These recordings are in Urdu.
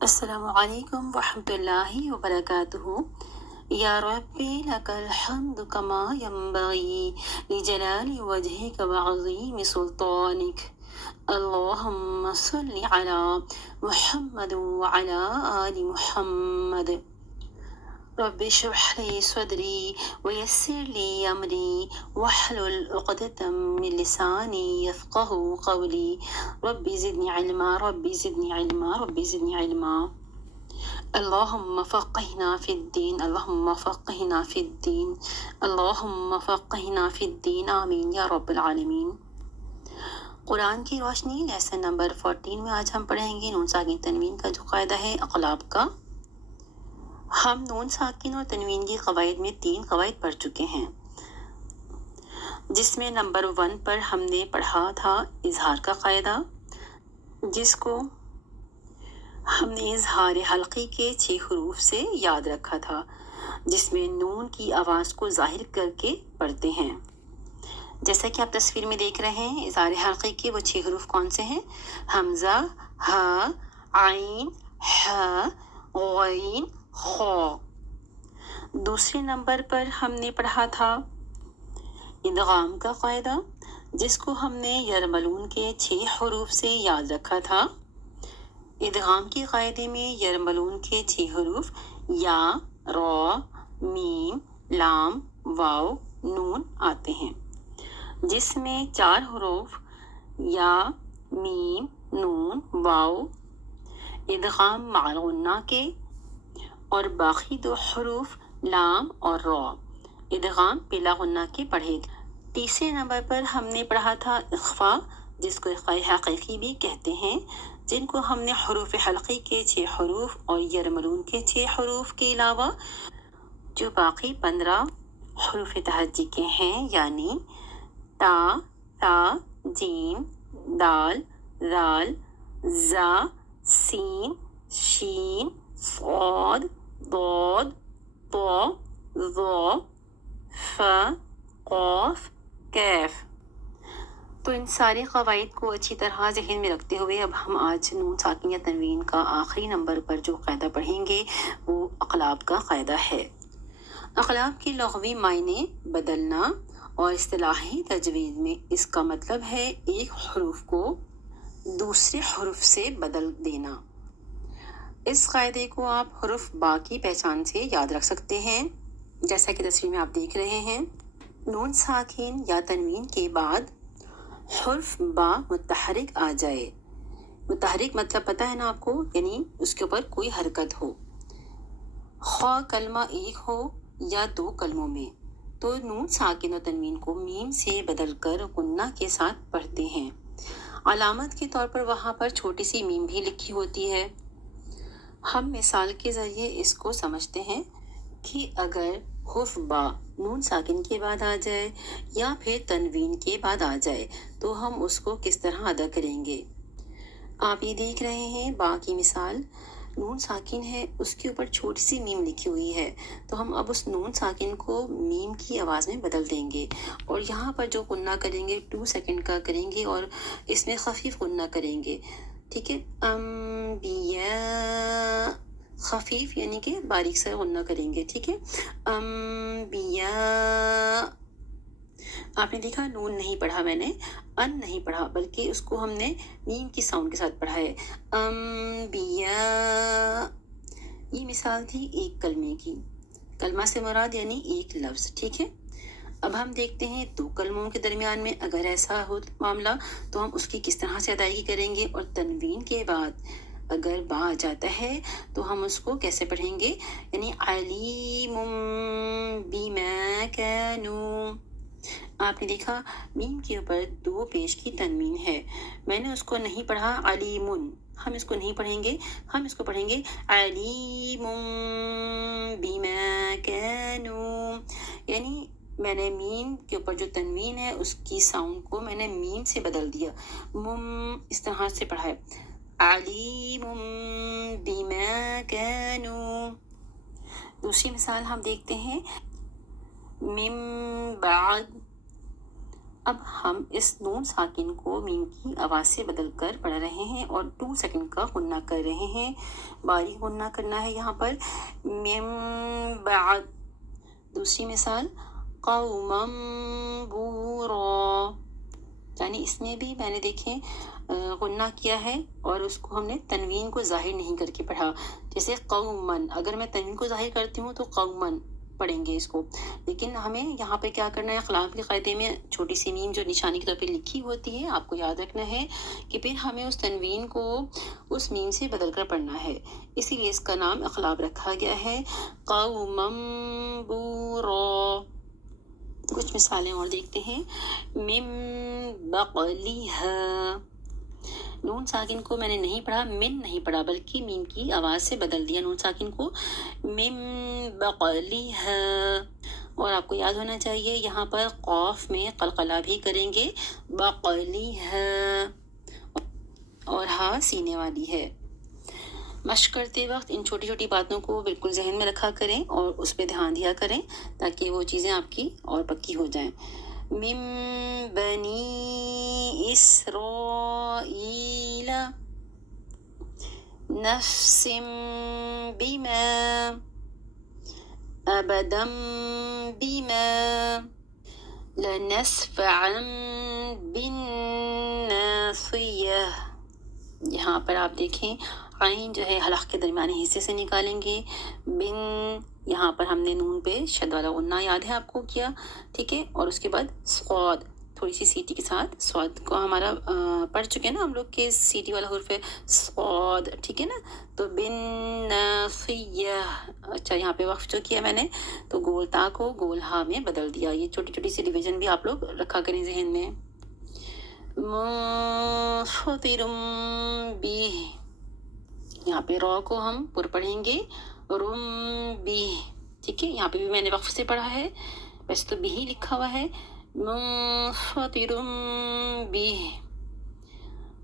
السلام علیکم ورحمۃ اللہ وبرکاتہ۔ یا ربی لک الحمد کما ینبغی لجلال وجہک وعظیم سلطانک، اللہم صل علی محمد وعلی آل محمد۔ رب اشرح لي صدري ويسر لي أمري واحلل عقدة من لساني يفقه قولي رب زدني علما رب زدني علما رب زدني علما۔ اللهم فقهنا في الدين اللهم فقهنا في الدين اللهم فقهنا في الدين آمین یا رب العالمین۔ قرآن کی روشنی لیسن نمبر 14 میں آج ہم پڑھیں گے نون ساکن تنوین کا جو قاعدہ ہے اقلاب کا۔ ہم نون ساکن اور تنوین کی قواعد میں 3 قواعد پڑھ چکے ہیں، جس میں نمبر 1 پر ہم نے پڑھا تھا اظہار کا قاعدہ، جس کو ہم نے اظہار حلقی کے 6 حروف سے یاد رکھا تھا، جس میں نون کی آواز کو ظاہر کر کے پڑھتے ہیں۔ جیسا کہ آپ تصویر میں دیکھ رہے ہیں، اظہار حلقی کے وہ 6 حروف کون سے ہیں؟ حمزہ، ہ، عین، ح، غین، خ۔ دوسرے نمبر پر ہم نے پڑھا تھا ادغام کا قاعدہ، جس کو ہم نے یرملون کے 6 حروف سے یاد رکھا تھا۔ ادغام کے قاعدے میں یرملون کے 6 حروف یا، را، میم، لام، واو، نون آتے ہیں، جس میں 4 حروف یا، میم، نون، واو ادغام مع الغنہ کے، اور باقی 2 حروف لام اور را ادغام بلا غنہ کے پڑھے گئے۔ تیسرے نمبر پر ہم نے پڑھا تھا اخفا، جس کو اخفاء حقیقی بھی کہتے ہیں، جن کو ہم نے حروف حلقی کے 6 حروف اور یرملون کے 6 حروف کے علاوہ جو باقی 15 حروف تہجی کے ہیں، یعنی تا، ثا، جیم، دال، رال، زا، سین، شین، صاد، ضاد، طا، ظا، ف، قاف، کیف۔ تو ان سارے قواعد کو اچھی طرح ذہن میں رکھتے ہوئے اب ہم آج نون ساکن یا تنوین کا آخری نمبر پر جو قاعدہ پڑھیں گے وہ اقلاب کا قاعدہ ہے۔ اقلاب کے لغوی معنی بدلنا اور اصطلاحی تجوید میں اس کا مطلب ہے ایک حروف کو دوسرے حرف سے بدل دینا۔ اس قاعدے کو آپ حرف با کی پہچان سے یاد رکھ سکتے ہیں، جیسا کہ تصویر میں آپ دیکھ رہے ہیں۔ نون ساکن یا تنوین کے بعد حرف با متحرک آ جائے، متحرک مطلب پتہ ہے نا آپ کو، یعنی اس کے اوپر کوئی حرکت ہو، خواہ کلمہ ایک ہو یا 2 کلموں میں، تو نون ساکن اور تنوین کو میم سے بدل کر غنہ کے ساتھ پڑھتے ہیں۔ علامت کے طور پر وہاں پر چھوٹی سی میم بھی لکھی ہوتی ہے۔ ہم مثال کے ذریعے اس کو سمجھتے ہیں کہ اگر حرف با نون ساکن کے بعد آ جائے یا پھر تنوین کے بعد آ جائے تو ہم اس کو کس طرح ادا کریں گے۔ آپ یہ دیکھ رہے ہیں با کی مثال، نون ساکن ہے، اس کے اوپر چھوٹی سی میم لکھی ہوئی ہے، تو ہم اب اس نون ساکن کو میم کی آواز میں بدل دیں گے، اور یہاں پر جو غنہ کریں گے 2 سیکنڈ کا کریں گے اور اس میں خفیف غنہ کریں گے، ٹھیک ہے۔ انبیاء، خفیف یعنی کہ باریک سا غنہ کریں گے، ٹھیک ہے۔ انبیاء، آپ نے دیکھا نون نہیں پڑھا میں نے، ان نہیں پڑھا، بلکہ اس کو ہم نے میم کی ساؤنڈ کے ساتھ پڑھا ہے، انبیاء۔ یہ مثال تھی ایک کلمے کی، کلمہ سے مراد یعنی ایک لفظ، ٹھیک ہے۔ اب ہم دیکھتے ہیں 2 کلموں کے درمیان میں اگر ایسا ہو معاملہ تو ہم اس کی کس طرح سے ادائیگی کریں گے، اور تنوین کے بعد اگر با آ جاتا ہے تو ہم اس کو کیسے پڑھیں گے، یعنی علیم بما کانوا۔ آپ نے دیکھا میم کے اوپر 2 پیش کی تنوین ہے، میں نے اس کو نہیں پڑھا علیمن، ہم اس کو نہیں پڑھیں گے، ہم اس کو پڑھیں گے علیم بما کانوا، یعنی میں نے میم کے اوپر جو تنوین ہے اس کی ساؤنڈ کو میں نے میم سے بدل دیا، اس طرح سے پڑھا ہے علیم بما کانوا۔ دوسری مثال ہم دیکھتے ہیں من بعد، اب ہم اس نون ساکن کو میم کی آواز سے بدل کر پڑھ رہے ہیں اور 2 سیکنڈ کا غنہ کر رہے ہیں. باریک غنہ کرنا ہے یہاں پر. من بعد. دوسری مثال قوما بورا، یعنی اس میں بھی میں نے دیکھیں غنہ کیا ہے اور اس کو ہم نے تنوین کو ظاہر نہیں کر کے پڑھا. جیسے قومن، اگر میں تنوین کو ظاہر کرتی ہوں تو قومن پڑھیں گے اس کو، لیکن ہمیں یہاں پہ کیا کرنا ہے، اخلاق کے قاعدے میں چھوٹی سی میم جو نشانی کے طور پہ لکھی ہوتی ہے آپ کو یاد رکھنا ہے کہ پھر ہمیں اس تنوین کو اس میم سے بدل کر پڑھنا ہے. اسی لیے اس کا نام اخلاق رکھا گیا ہے. قوما بورا. کچھ مثالیں اور دیکھتے ہیں. من بقلها. نون ساکن کو میں نے نہیں پڑھا، من نہیں پڑھا بلکہ میم کی آواز سے بدل دیا نون ساکن کو. من بقلها. اور آپ کو یاد ہونا چاہیے یہاں پر قاف میں قلقلہ بھی کریں گے. بقلها. اور ہاں سینے والی ہے. مشق کرتے وقت ان چھوٹی چھوٹی باتوں کو بالکل ذہن میں رکھا کریں اور اس پہ دھیان دیا کریں تاکہ وہ چیزیں آپ کی اور پکی ہو جائیں. من بنی اسرائیل نفس بما ابدا بما لنسفعا بالناصیہ. یہاں پر آپ دیکھیں عین جو ہے حلق کے درمیانی حصے سے نکالیں گے. بن، یہاں پر ہم نے نون پہ شد والا غنہ یاد ہے آپ کو کیا، ٹھیک ہے. اور اس کے بعد صاد، تھوڑی سی سیٹی کے ساتھ صاد کو ہمارا پڑھ چکے ہیں نا ہم لوگ کہ سیٹی والا حرف ہے صاد، ٹھیک ہے نا. تو بن ناصیہ. اچھا یہاں پہ وقف جو کیا میں نے تو گول تا کو گول ہا میں بدل دیا. یہ چھوٹی چھوٹی سی ڈویژن بھی آپ لوگ رکھا کریں ذہن میں. منفطر بھی، یہاں پہ رو کو ہم پر پڑھیں گے رم بھی، ٹھیک ہے. یہاں پہ بھی میں نے وقف سے پڑھا ہے، ویسے تو بھی ہی لکھا ہوا ہے. منفطر بھی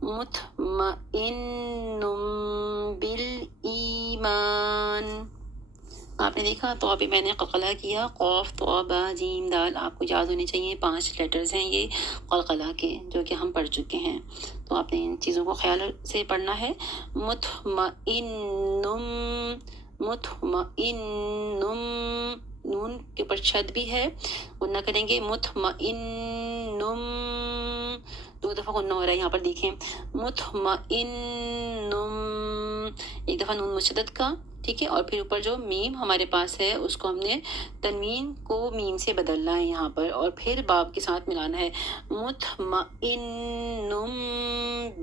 مطمئن بالایمان. آپ نے دیکھا تو پہ میں نے قلقلہ کیا. قوف تو با جیم دال آپ کو یاد ہونے چاہیے، 5 لیٹرز ہیں یہ قلقلہ کے جو کہ ہم پڑھ چکے ہیں. تو آپ نے ان چیزوں کو خیال سے پڑھنا ہے. مطمئن، مطمئن، نون کے اوپر شد بھی ہے، غنہ کریں گے. مطمئن، 2 دفعہ غنہ ہو رہا ہے یہاں پر دیکھیں. مطمئن، ایک دفعہ نون مشدد کا، ٹھیک ہے. اور پھر اوپر جو میم ہمارے پاس ہے اس کو ہم نے تنوین کو میم سے بدلنا ہے یہاں پر اور پھر باب کے ساتھ ملانا ہے. مطمئن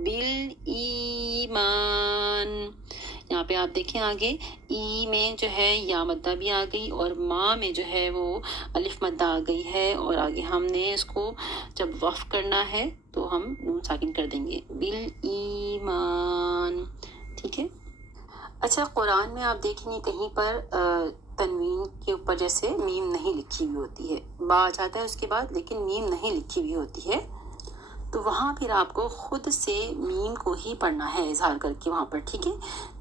بالایمان. یہاں پہ آپ دیکھیں آگے ای میں جو ہے یا مدہ بھی آ گئی اور ماں میں جو ہے وہ الف مدہ آ گئی ہے. اور آگے ہم نے اس کو جب وقف کرنا ہے تو ہم نون ساکن کر دیں گے بالایمان، ٹھیک ہے. اچھا قرآن میں آپ دیکھیں گے کہیں پر تنوین کے اوپر جیسے میم نہیں لکھی ہوئی ہوتی ہے، با آ جاتا ہے اس کے بعد لیکن میم نہیں لکھی ہوئی ہوتی ہے، تو وہاں پھر آپ کو خود سے میم کو ہی پڑھنا ہے اظہار کر کے وہاں پر، ٹھیک ہے.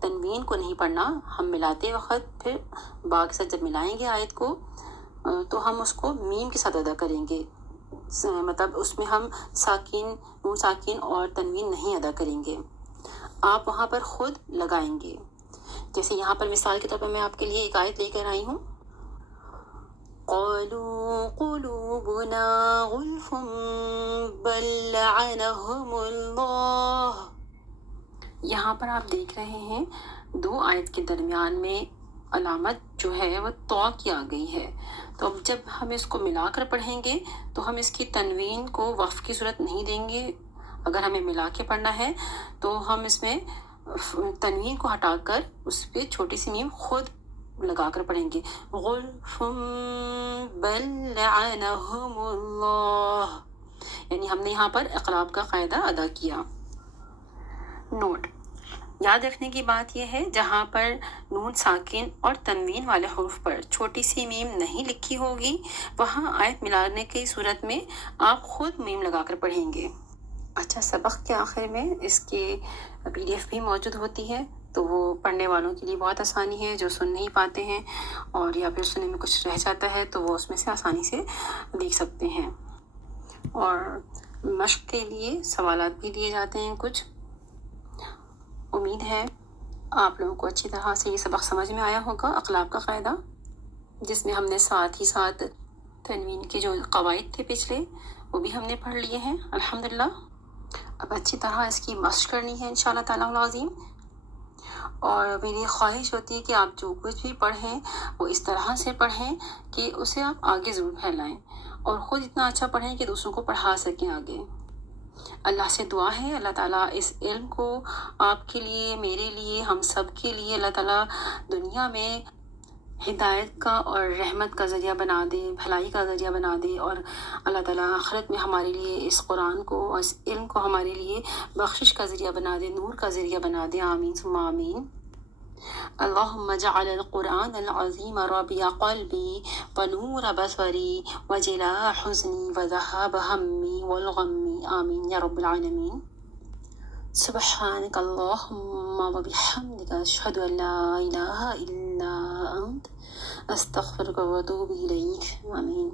تنوین کو نہیں پڑھنا. ہم ملاتے وقت پھر با کے ساتھ جب ملائیں گے آیت کو تو ہم اس کو میم کے ساتھ ادا کریں گے، مطلب اس میں ہم ساکن، نون ساکن اور تنوین نہیں ادا کریں گے. آپ وہاں پر خود لگائیں گے. جیسے یہاں پر مثال کے طور پر میں آپ کے لیے ایک آیت لے کر آئی ہوں. قالوا قلوبنا غلف بل لعنهم اللہ. یہاں پر آپ دیکھ رہے ہیں 2 آیت کے درمیان میں علامت جو ہے وہ تو کی آ گئی ہے. تو اب جب ہم اس کو ملا کر پڑھیں گے تو ہم اس کی تنوین کو وقف کی صورت نہیں دیں گے. اگر ہمیں ملا کے پڑھنا ہے تو ہم اس میں تنوین کو ہٹا کر اس پہ چھوٹی سی میم خود لگا کر پڑھیں گے. غلف بل لعنهم اللہ، یعنی ہم نے یہاں پر اقلاب کا قاعدہ ادا کیا. نوٹ یاد رکھنے کی بات یہ ہے جہاں پر نون ساکن اور تنوین والے حروف پر چھوٹی سی میم نہیں لکھی ہوگی وہاں آیت ملانے کی صورت میں آپ خود میم لگا کر پڑھیں گے. اچھا سبق کے آخر میں اس کی PDF بھی موجود ہوتی ہے تو وہ پڑھنے والوں کے لیے بہت آسانی ہے جو سن نہیں پاتے ہیں اور یا پھر سننے میں کچھ رہ جاتا ہے تو وہ اس میں سے آسانی سے دیکھ سکتے ہیں. اور مشق کے لیے سوالات بھی دیے جاتے ہیں کچھ۔ امید ہے آپ لوگوں کو اچھی طرح سے یہ سبق سمجھ میں آیا ہوگا، اخلاق کا قاعدہ، جس میں ہم نے ساتھ ہی ساتھ تنوین کے جو قواعد تھے پچھلے وہ بھی ہم نے پڑھ لیے ہیں الحمدللہ۔ اب اچھی طرح اس کی مشق کرنی ہے انشاءاللہ تعالیٰ العظیم، اور میری خواہش ہوتی ہے کہ آپ جو کچھ بھی پڑھیں وہ اس طرح سے پڑھیں کہ اسے آپ آگے ضرور پھیلائیں، اور خود اتنا اچھا پڑھیں کہ دوسروں کو پڑھا سکیں آگے۔ اللہ سے دعا ہے اللہ تعالیٰ اس علم کو آپ کے لیے، میرے لیے، ہم سب کے لیے اللہ تعالیٰ دنیا میں ہدایت کا اور رحمت کا ذریعہ بنا دے، بھلائی کا ذریعہ بنا دے، اور اللہ تعالیٰ آخرت میں ہمارے لیے اس قرآن کو اور اس علم کو ہمارے لیے بخشش کا ذریعہ بنا دے، نور کا ذریعہ بنا دے، آمین ثم آمین۔ اللہم جعل القرآن العظیم ربیع قلبی ونور بصری وجلاء حزنی وذہاب ہمی والغمی، آمین یا رب العالمین۔ سبحانک اللہم وبحمدک اشہد ان لا الہ الا انت استغفرک واتوب الیک، آمین۔